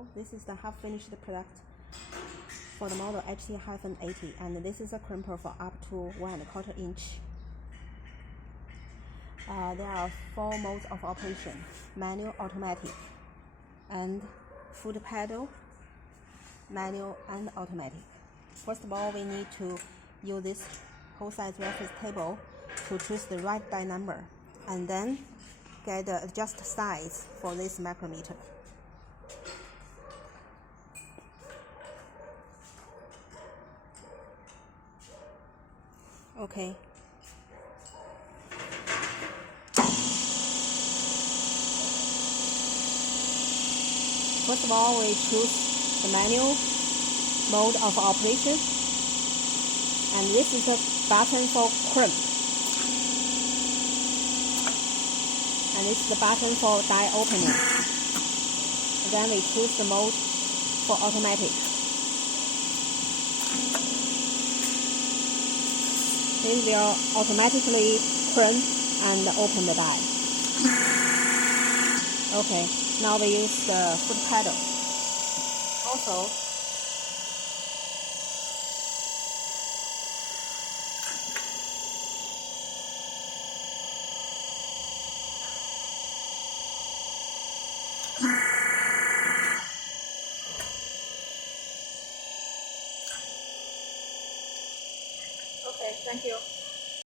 pedal. This is the half-finished product for the model HT-80, and this is a crimper for up to 1¼ inch. There are 4 modes of operation: manual, automatic, and foot pedal, manual and automatic. First of all, we need to use this whole size reference table to choose the right die number, and then get the adjust size for this micrometer. Okay. First of all, we choose the manual mode of operation, and this is the button for crimp, and this is the button for die opening. And then we choose the mode for automatic. This will automatically crimp and open the die. Okay, now we use the foot pedal. Also, okay, thank you.